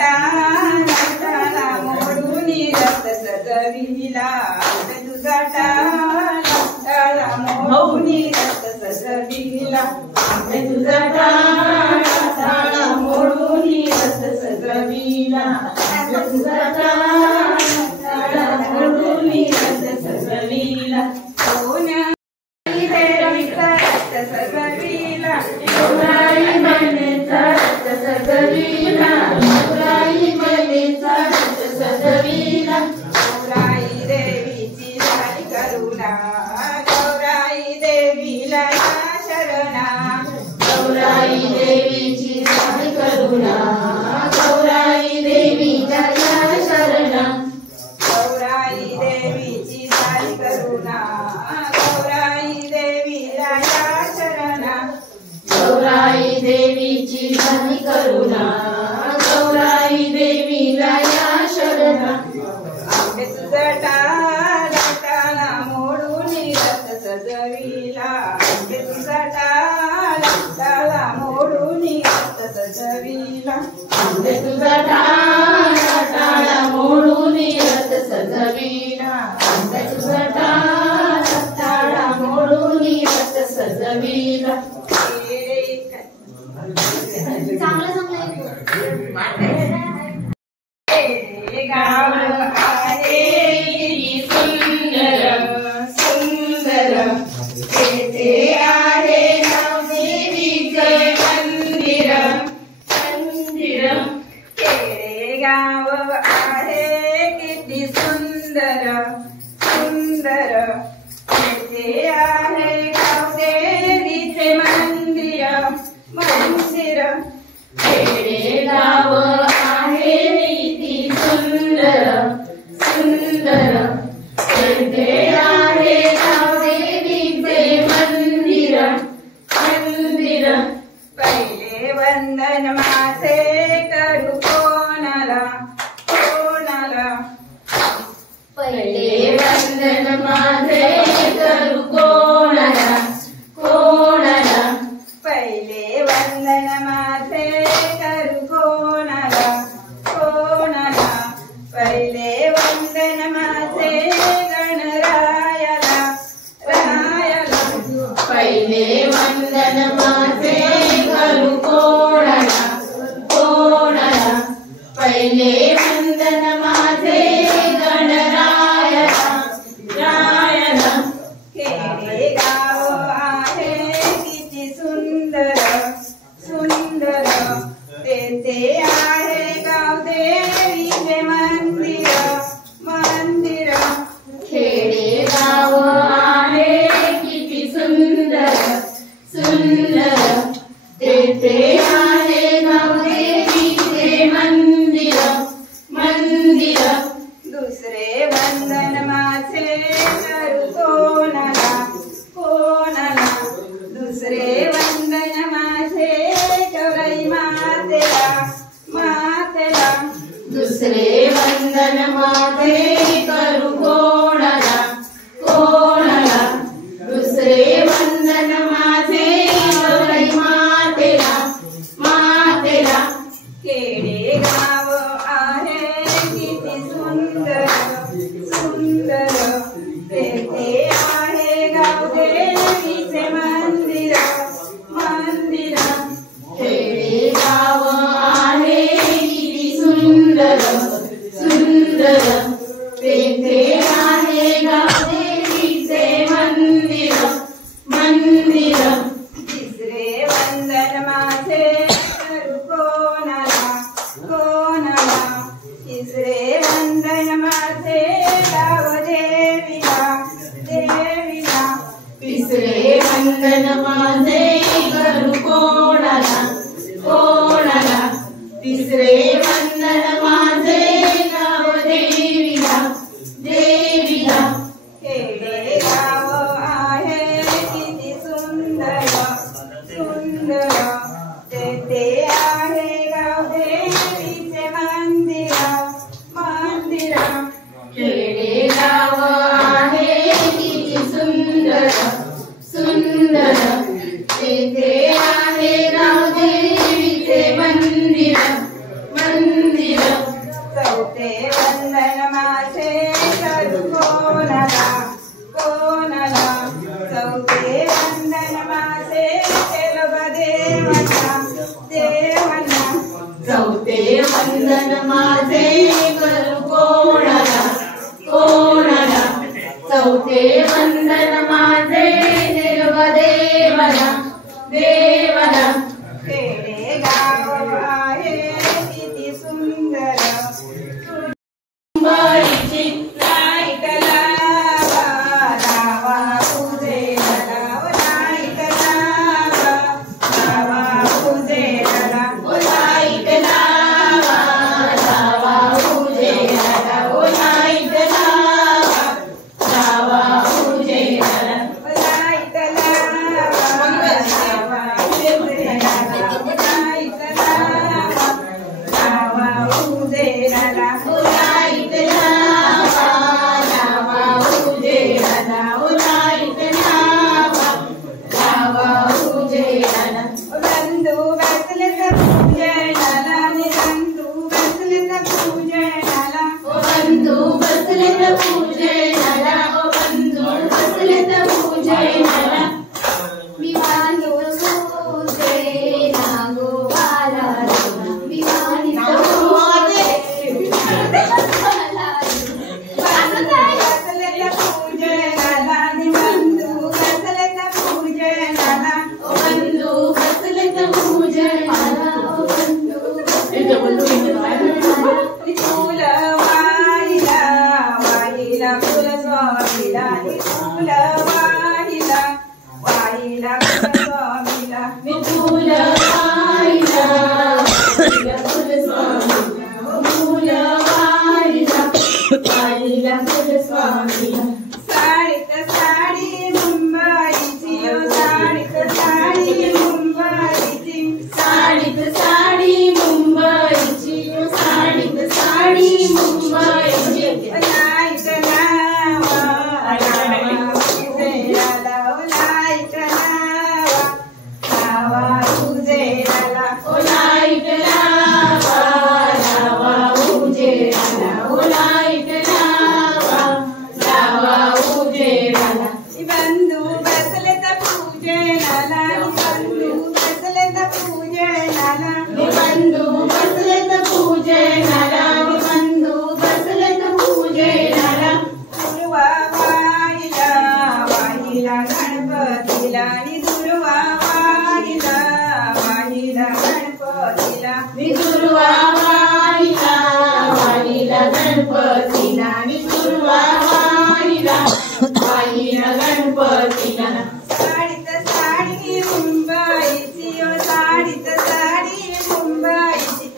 तुझटा नाताला मोडून रथ सजविला तुझटा नाताला मोडून रथ सजविला तुझटा नाताला मोडून रथ सजविला तुझटा नाताला मोडून रथ सजविला सजविला गौराई मनेचा रथ सजविला गौराई मनेचा रथ सजविला गौराई देवीची झाली करुणा गौराई देवीला शरणा गौराई देवीची झाली करुणा गौराई देवीला शरणा गौराई देवीची झाली करुणा गौराई देवीला शरणा गौराई देवीची झाली करुणा गौराई देवीला शरणा आंबे तुझटा नाताला मोडून रथ सजविला आंबे तुझटा नाताला मोडून रथ सजविला आंबे तुझटा नाताला मोडून रथ सजविला आंबे तुझटा नाताला मोडून रथ सजविला गाव आहे सुंदर सुंदर तेथे आहे नवदेवीचे मंदिर मंदिर खेडेगाव आहे किती सुंदर सुंदर तेथे आहे नवदेवीचे मंदिर मंदिर खेडेगाव आहे किती सुंदर सुंदर तेथे आहे नवदेवीचे मंदिर मंदिर पहिले वंदन माझे करू कोणाला कोणाला पहिले वंदन माझे करू कोणाला कोणाला पहिले वंदन माझे करू कोणाला कोणाला पहिले वंदन माझे गणरायाला रायाला पहिले वंदन माझे करू कोणाला कोणाला पहिले वंदन माझे गणरायाला रायाला खेडेगाव आहे किती सुंदर सुंदर तेथे आहे गावदेवीचे मंदिर मंदिर खेडेगाव आहे किती सुंदर सुंदर तेथे आहे गावदेवीचे मंदिर मंदिर दुसरे वंदन माझे करू कोणाला कोणाला दुसरे वंदन माझे गौराई मातेला मातेला दुसरे वंदन माझे करू कोणाला कोणाला दुसरे वंदन माझे गौराई मातेला मातेला खेडेगाव आहे किती सुंदर सुंदर तेथे आहे गावदेवीचे मंदिर मंदिर खेडेगाव आहे किती सुंदर सुंदर तेथे आहे गावदेवीचे मंदिर मंदिर तिसरे वंदन माझे करू कोणाला कोणाला तिसरे वंदन माझे गावदेवीला देवीला तिसरे वंदन माझे करू कोणाला कोणाला तिसरे वंदन माझे गावदेवीला देवीला खेडेगाव आहे किती सुंदर सुंदर तेथे आहे गावदेवीचे मंदिर वंदन माझे करू कोणाला कोणाला चौथे वंदन माझे देवदेवाला देवाला खेडेगाव आहे किती सुंदर मुंबईची लाईट लावा लावा उजेडाला लाईट लावा लावा उजेडाला लाईट लावा लावा उजेडाला लाईट लावा लावा उजेडाला लाईट लावा लावा उजेडाला लाईट लावा लावा उजेडाला लाईट लावा लावा उजेडाला लाईट लावा लावा उजेडाला बंधू बसले तर पूजनाला बंधू बसले तर पूजनाला बंधू बसले तर पूजनाला बंधू बसले तर पूजनाला मी वाणी सोते नागोबाला मी वाणी सोते बसले तर पूजनाला बंधू बसले तर पूजनाला बंधू बसले तर पूजनाला बंधू फुल वाहिला वाहिला फुल स्वामीला फुल वाहिला वाहिला फुल स्वामीला मी फुल वाहिला फुल स्वामीला फुल वाहिला वाहिला फुल स्वामीला साडीत साडी मुंबईची साडीत साडी मुंबईची साडीत साडी मुंबईची साडीत साडी मुंबईची लाईट लावा लावा उजेडाला लाईट लावा लावा उजेडाला लाईट लावा लावा उजेडाला लाईट लावा लावा उजेडाला बंधू बसले तर पूजनाला बंधू बसले तर पूजनाला बंधू बसले तर पूजनाला बंधू बसले तर पूजनाला दुर्वा वाहिला वाहिला गणपतीला दुर्वा वाहिला वाहिला गणपतीला विदुर्वा वाहिला वाहिला गणपतीला विदुर्वा वाहिला वाहिला गणपतीला साडीत साडी मुंबईची साडीत साडी मुंबईची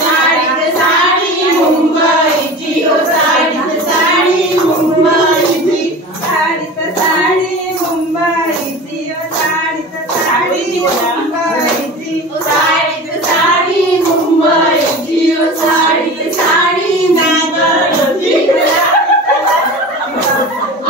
साडीत साडी मुंबईची साडीत साडी मुंबईची साडीत साडी मुंबईची साडीत साडी मुंबईची साडीत साडी मुंबईची साडीत साडी मुंबईची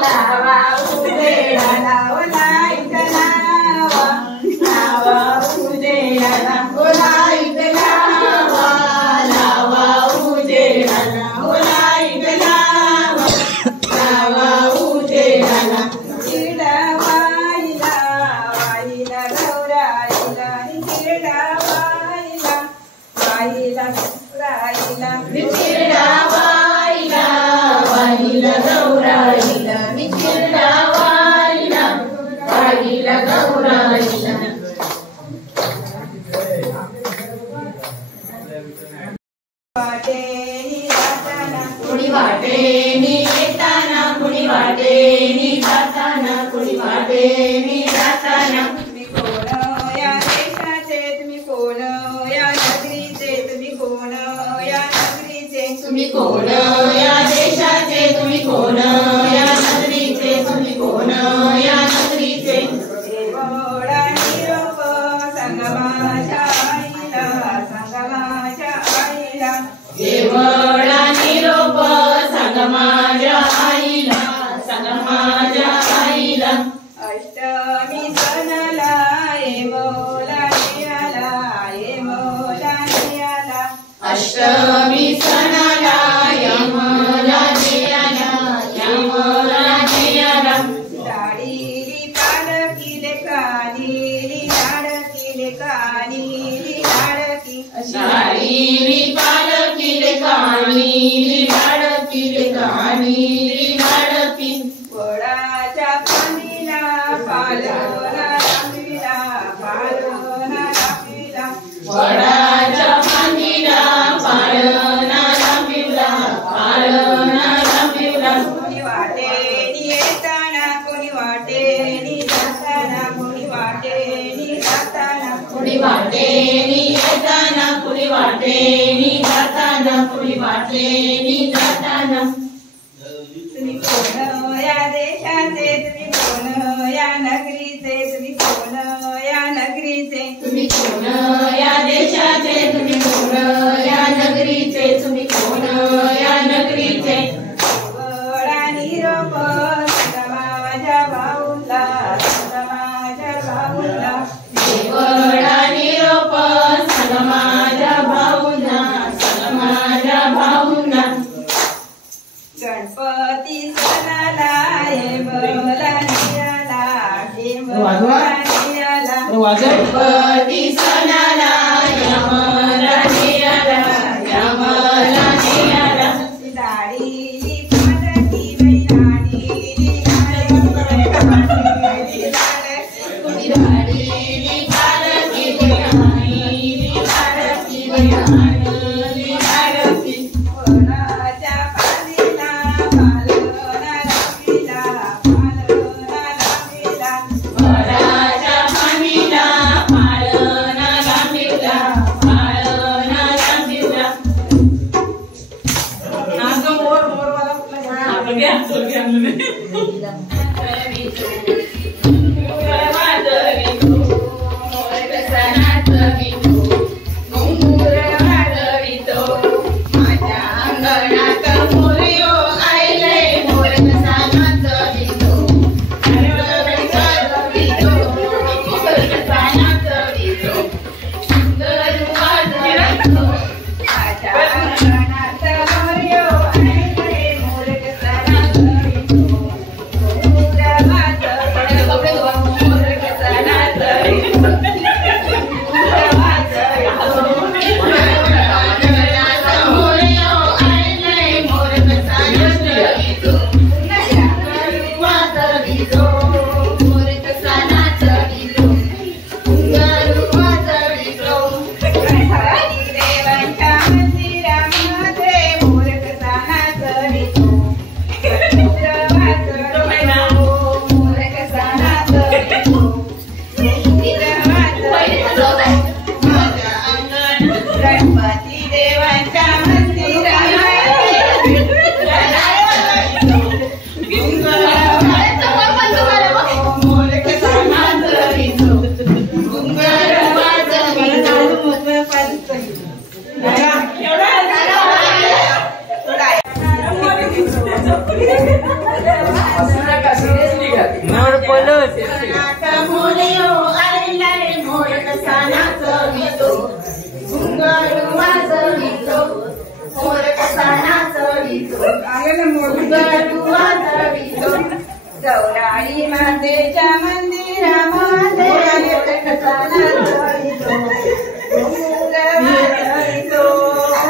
लावा उजेडाला लाईट लावा लावा उजेडाला लाईट लावा लावा उजेडाला लाईट लावा लावा उजेडाला चिडा वाहिला वाहिला गौराईला चिडा वाहिला वाहिला गौराईला विचिरडा वाहिला वाहिला गौराईला विचिरडा वाहिला वाहिला गौराईला वाटेनी जाताना कुणी वाटेनी येताना कुणी वाटेनी जाताना कुणी वाटेनी जाताना तुम्ही कोण या देशाचे तुम्ही कोण या नगरीचे तुम्ही कोण या नगरीचे तुम्ही कोण या देशाचे तुम्ही कोण या नगरीचे तुम्ही कोण या नगरीचे देवळा निरोप संगमाच्या आईला संगमाच्या आईला देवळा निरोप सांग माझ्या आईला सांग माझ्या आईला अष्टमी सणाला ये मोला नियाला ये मोला नियाला अष्टमी सणाला यमला देयाला यमला देयाला लाडीली पालकीले कानीली लाडकीले कानीली लाडकी साडीली पालकी मोरी वाटेनी जाताना. तुम्ही कोण या देशाचे, तुम्ही कोण या नगरीचे, तुम्ही कोण या नगरीचे. तुम्ही कोण या देशाचे, तुम्ही कोण या नगरीचे, तुम्ही कोण या नगरीचे. देवळा निरोप माझ्या भाऊला, माझ्या भाऊला. देवळा निरोप सांग माझ्या भाऊंना, सांग माझ्या भाऊंना. गणपती सणाला हे बोला नियाला, हे बोला नियाला. गणपती सणाला यमला नियाला, यमला नियाला. दाढी पालखी बैलाडी, दाढी पालखी बैलाडी, पालखी बैलाडी, पालखी. कोणाच्या पालीला पालना लागला, पालना लागला. वडाच्या पाणीला पाळणा लांबीला, पाळणा लांबीला. आपण घ्या, आपण घ्या. माझ्या अंगणात मोरयो आयले, मोर कसा नाचवितो. मोर कसा नाचवितो. सुंदर वाजवितो. माझ्या अंगणात मोरयो आले, मोर कसा नाचवितो. मोर वाजवितो, मोर कसा नाचवितो. मोर वाजवितो. मोरयो आयले, मोर कसा नाचवितो. वाजवितो, मोर कसा नाचवितो. सुंदर वाजवितो. गणपती देवांच्या मंदिरामध्ये मोर कसा नाचवितो. गरुड वाजवितो, मोर कसा नाचवितो. गरुड वाजवितो. माझ्या अंगणात गणपती देवांच्या मंदिरामध्ये मोर कसा नाचवितो. सुंदर वाजवितो. मोरयो आयले, मोर कसा नाचवितो. सुंदर वाजवितो. मोर कसा नाचवितो. सुंदर वाजवितो. गौराई मातेच्या मंदिरामध्ये मोर कसा नाचवितो. मोर वाजवितो,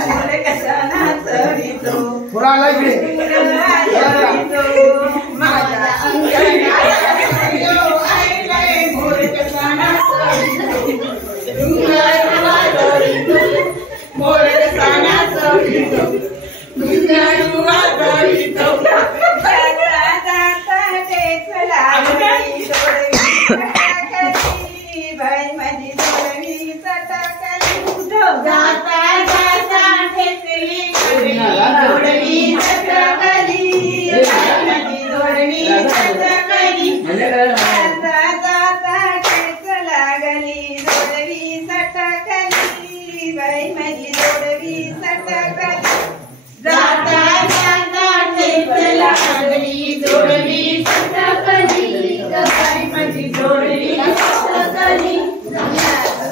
मोर कसा नाचवितो. मोर वाजवितो. माझ्या अंगणात मोरयो आयले, मोर कसा नाचवितो. सुंदर वाजवितो. मोर कसा नाचवितो. सुंदर वाजवितो. जाता जाता टेक लागली, जोडवी सटाकली, बाई माझी जोडवी सटाकली. जाता जाता ठेचली जोडवी सटकली, माझी जोडवी सटकली. जाता जाता टेक लागली, जोडवी सटाकली, बाई माझी जोडवी सटाकली. जाता जाता ठेच लागली जोडवी सटकली, बाई माझी जोडवी सटकली. नाचू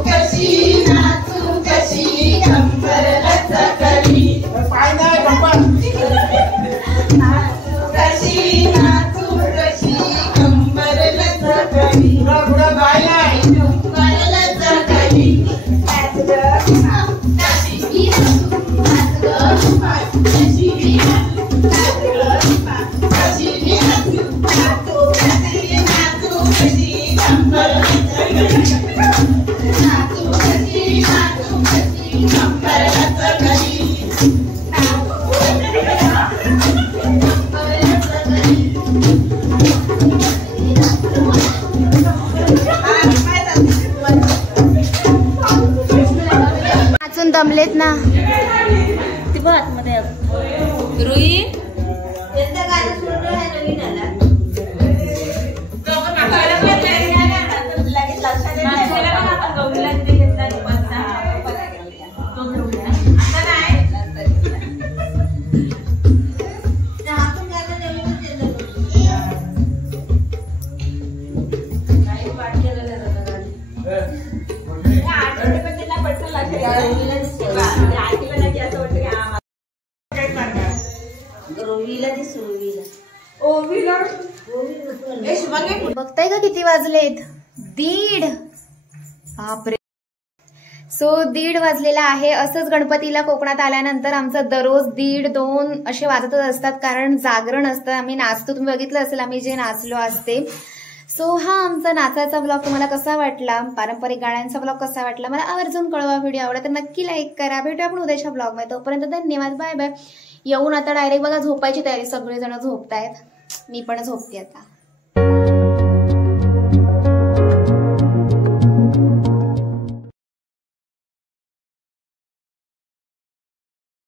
कशी, नाचू कशी कंबर लचकली. नाचू कशी, नाचू कशी कंबर लचकली. कंबर लचकली. नाच गं, नाची नाच गं, नाची नाच गं, कशी नाचू, नाचू कशी, नाचू कशी कंबर लचकली. नाचू कशी, नाचू कशी कंबर लचकली. कंबर लचकली. वाचून दमलेत ना ती बघ आतमध्ये रुई बघताय का किती वाजलेत? 1:30. बापरे. सो 1:30 वाजलेला आहे. असंच गणपतीला कोकणात आल्यानंतर आमचं दररोज 1:30-2 असे वाजतच असतात, कारण जागरण असतं. आम्ही नाचतो, तुम्ही बघितलं असेल आम्ही जे नाचलो असते. सो हा आमचा नाचाचा ब्लॉग तुम्हाला कसा वाटला, पारंपरिक गाण्यांचा ब्लॉग कसा वाटला मला आवर्जून कळवा. व्हिडिओ आवडला तर नक्की लाईक करा. भेटूया आपण उद्याच्या ब्लॉगमध्ये. तोपर्यंत धन्यवाद. Bye bye. येऊन आता डायरेक्ट बघा झोपायची तयारी, सगळेजण झोपतायत, मी पण झोपते आता.